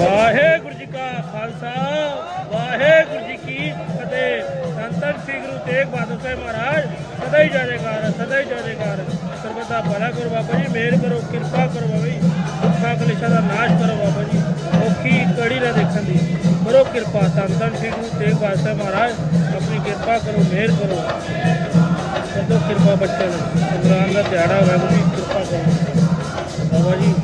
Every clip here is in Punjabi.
ਵਾਹਿਗੁਰੂ ਜੀ ਕਾ ਖਾਲਸਾ, ਵਾਹਿਗੁਰੂ ਜੀ ਕੀ ਫਤਿਹ। ਸੰਤਨ ਸ੍ਰੀ ਗੁਰੂ ਤੇਗ ਬਹਾਦਰ ਸਾਹਿਬ ਮਹਾਰਾਜ, ਸਦਾ ਹੀ ਜਾਜੇਕਾਰ ਸਦਾ ਹੀ ਜਾਜੇਕਾਰ ਸਰਬਦਾ ਭਲਾ ਕਰੋ ਬਾਬਾ ਜੀ ਮਿਹਰ ਕਰੋ, ਕਿਰਪਾ ਕਰੋ ਬਾਬਾ ਜੀ ਦੁੱਖਾਂ ਕਲੇਸ਼ਾਂ ਦਾ ਨਾਸ਼ ਕਰੋ ਬਾਬਾ ਜੀ, ਔਖੀ ਕੜੀ ਨਾ ਦੇਖਣ ਦੀ। ਕਰੋ ਕਿਰਪਾ ਸੰਤਨ ਸ੍ਰੀ ਗੁਰੂ ਤੇਗ ਬਹਾਦਰ ਸਾਹਿਬ ਮਹਾਰਾਜ, ਆਪਣੀ ਕਿਰਪਾ ਕਰੋ ਮਿਹਰ ਕਰੋ। ਸਦੋ ਕਿਰਪਾ ਬੱਚਿਆਂ ਨੂੰ। ਸੰਗਰਾਮ ਦਾ ਦਿਹਾੜਾ ਹੋਇਆ ਜੀ ਕਿਰਪਾ ਕਰੋ। ਬਾਬਾ ਜੀ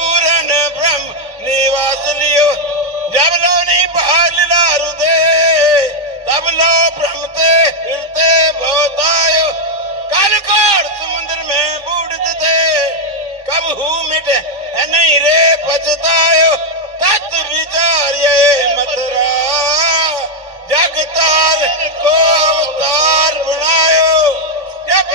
पूरण ब्रह्म निवासनियो जब लो नी बहाल लारुदे तब लो ब्रह्म ते फिरते भवतायो काल कोड़ समुद्र में बूढ़ते थे कब हु मिट नहीं रे बचतायो तत् विचार ये मथुरा जगतार को अवतार बनायो जब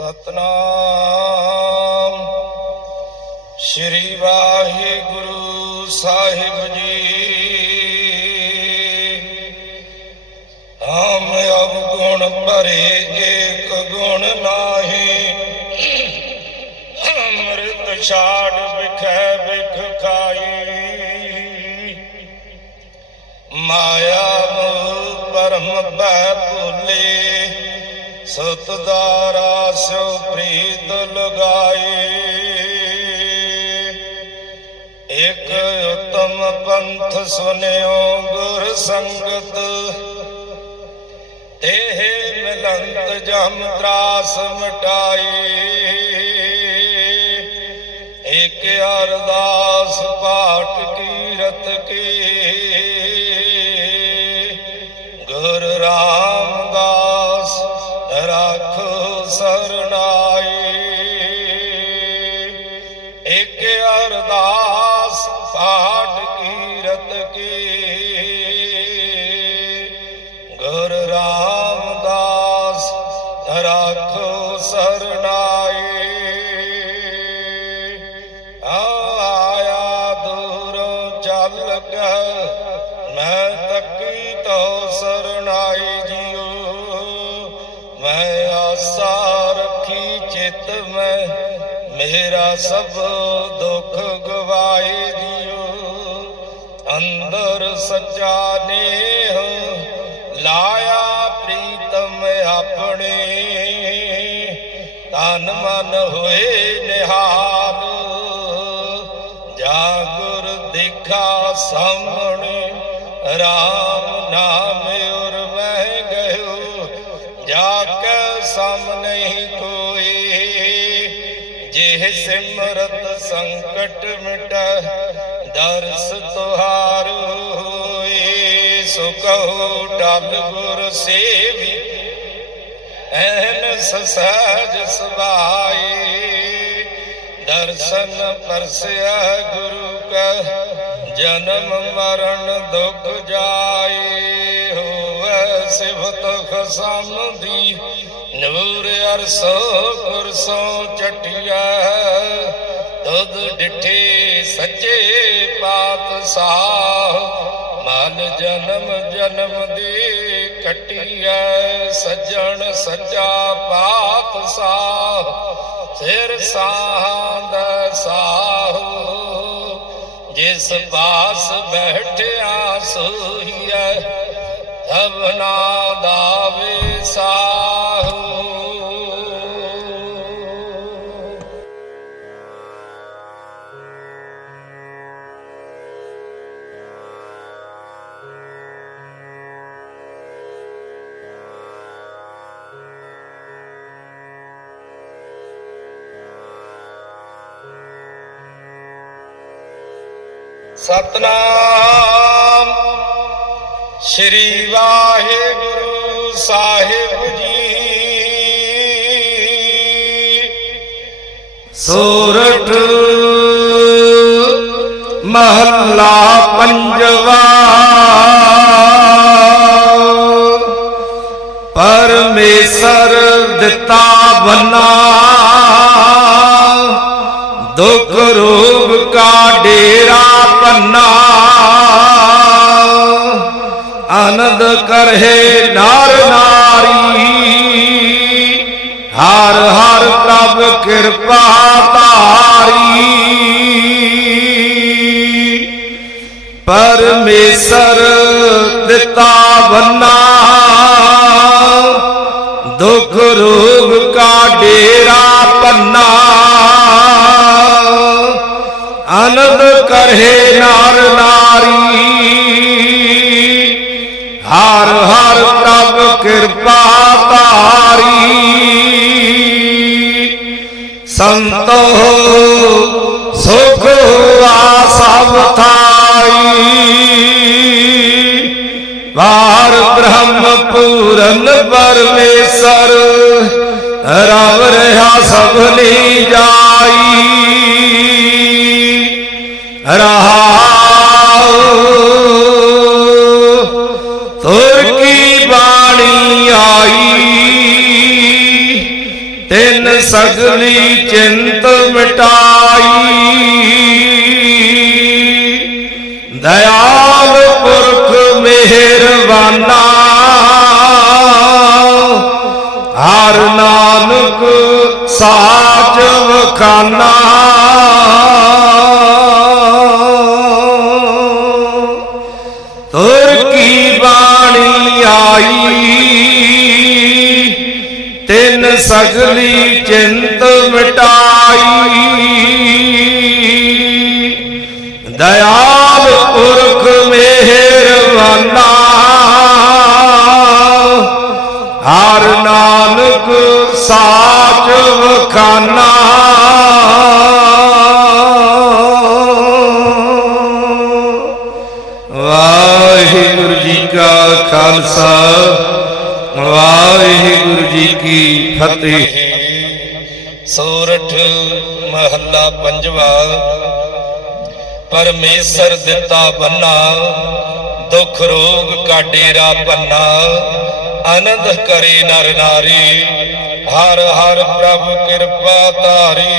ਸਤਨਾਮ। ਸ਼੍ਰੀ ਵਾਹਿਗੁਰੂ ਸਾਹਿਬ ਜੀ। ਹਮ ਅਵਗੁਣ ਭਰੇ ਏਕ ਗੁਣ ਨਾਹੀ। ਅੰਮ੍ਰਿਤ ਛਾੜ ਵਿਖੈ ਵਿਖ ਖਾਈ। ਮਾਇਆ ਮੋਹ ਪਰਮ ਬੈ ਭੁਲੇ। ਸਤ ਦਾਰਾ ਸਿਉ ਪ੍ਰੀਤ ਲਗਾਈ। ਇਕ ਉਤਮ ਪੰਥ ਸੁਨਿਓ ਗੁਰ ਸੰਗਤ। ਇਹ ਮਿਲੰਤ ਜਮ ਤਰਾਸ ਮਟਾਈ। ਇਕ ਅਰਦਾਸ ਪਾਠ ਕੀਰਤ ਕੀ। ਗੁਰ ਰਾਮਦਾਸ ਸਰਨਾਏ ਇਕ ਅਰਦਾਸ ਪਾਠ ਕੀਰਤ ਕੀ। ਗੁਰ ਰਾਮਦਾਸ ਰਾਖੋ ਸਰਨਾਈ। ਆਇਆ ਦੂਰੋਂ ਚੱਲ ਕੇ, ਮੈਂ ਤੱਕੀ ਤੋ ਸਰਨਾਈ ਜਿਉ ਮੈਂ ਆਸਾ ਰੱਖੀ ਚਿਤ ਮੈਂ, ਮੇਰਾ ਸਭ ਦੁੱਖ ਗਵਾਏ ਦਿਓ। ਅੰਦਰ ਸੱਚਾ ਨੇਹ ਲਾਇਆ ਪ੍ਰੀਤਮ ਆਪਣੇ। ਤਨ ਮਨ ਹੋਏ ਨਿਹਾਲ, ਜਾਗੁਰ ਦਿਖਾ ਦੇਖਾ ਸਾਹਮਣੇ RAM ਨਾਮ ਉਰ ਮਹਿ ਜਾ ਕੇ ਸਾਹਮਣੇ ਹੀ ਕੋਈ, ਜਿਹ ਸਿਮਰਤ ਸੰਕਟ ਮਿਟੈ, ਦਰਸ ਤੁਹਾਰ ਹੋਏ। ਸੋ ਕਹੋ ਟਲ ਗੁਰ ਸੇਵੀ, ਐਨ ਸਸਜ ਸਬਾਈ ਦਰਸ਼ਨ ਪਰਸਿਆ ਗੁਰੂ ਕਾ, ਜਨਮ ਮਰਨ ਦੁਖ ਜਾਏ। ਸਿਫਤ ਖਸਮ ਦੀ ਨੂਰ ਅਰਸੋ ਕੁਰਸੋ ਚਟਿਆ ਤਦ ਡਿਠੇ ਸੱਚੇ ਪਾਤਸ਼ਾਹ ਮਨ ਜਨਮ ਜਨਮ ਦੇ ਕਟਿਆ ਸੱਜਣ ਸੱਚਾ ਪਾਤਸ਼ਾਹ ਸਿਰ ਸਾਹੰਦ ਸਾਹੂ ਜਿਸ ਪਾਸ ਬੈਠਿਆ ਸੋਹੀਆ ਸਭਨਾ ਦਾਵੇ ਸਾਹੂ। ਸਤਨਾਮ ਸ੍ਰੀ ਵਾਹਿਗੁਰੂ ਸਾਹਿਬ ਜੀ। ਸੋਰਠ ਮਹੱਲਾ ਪੰਜਵਾ। ਪਰਮੇਸ਼ਰ ਦਿੱਤਾ ਬੰਨਾ ਦੁਖ ਰੋਗ ਕਾ ਡੇਰਾ ਪੰਨਾ। ਆਨੰਦ ਕਰਹਿ ਨਾਰ ਨਾਰੀ। ਹਰ ਹਰ ਪ੍ਰਭ ਕਿਰਪਾ ਤਾਰੀ ਪਰਮੇਸ਼ਰ ਦਿੱਤਾ ਬੰਨਾ ਦੁਖ ਰੋਗ ਕਾ ਡੇਰਾ ਪੰਨਾ। ਆਨੰਦ ਕਰਹਿ ਨਾਰ ਨਾਰੀ। ਹਰ ਹਰ ਪ੍ਰਭ ਕਿਰਪਾ ਧਾਰੀ। ਸੰਤੋ ਸੁਖ ਆ ਸਭ ਥਾਈ। ਵਾਰ ਬ੍ਰਹਮ ਪੂਰਨ ਪਰਮੇਸ਼ਰ, ਰਵ ਰਹਾ ਸਭਨੀ ਜਾਈ। ਰਹਾਉ ਸਗਲੀ ਚਿੰਤ ਮਿਟਾਈ। ਦਇਆਲ ਪੁਰਖ ਮਿਹਰਬਾਨਾ। ਹਰ ਨਾਨਕ ਸਾਚ ਵਖਾਨਾ। ਵਖਾਨਾ ਵਾਹਿਗੁਰੂ ਜੀ ਕਾ ਖਾਲਸਾ, ਵਾਹਿਗੁਰੂ ਜੀ ਕੀ ਫਤਿਹ। ਸੂਰਠ ਮਹੱਲਾ ਪੰਜਵਾ, ਪਰਮੇਸ਼ਰ ਦਿੱਤਾ ਬੰਨਾ, ਦੁੱਖ ਰੋਗ ਕਾ ਡੇਰਾ ਪੰਨਾ ਆਨੰਦ ਕਰੇ ਨਰ ਨਾਰੀ ਹਰ ਹਰ ਪ੍ਰਭ ਕਿਰਪਾ ਧਾਰੀ।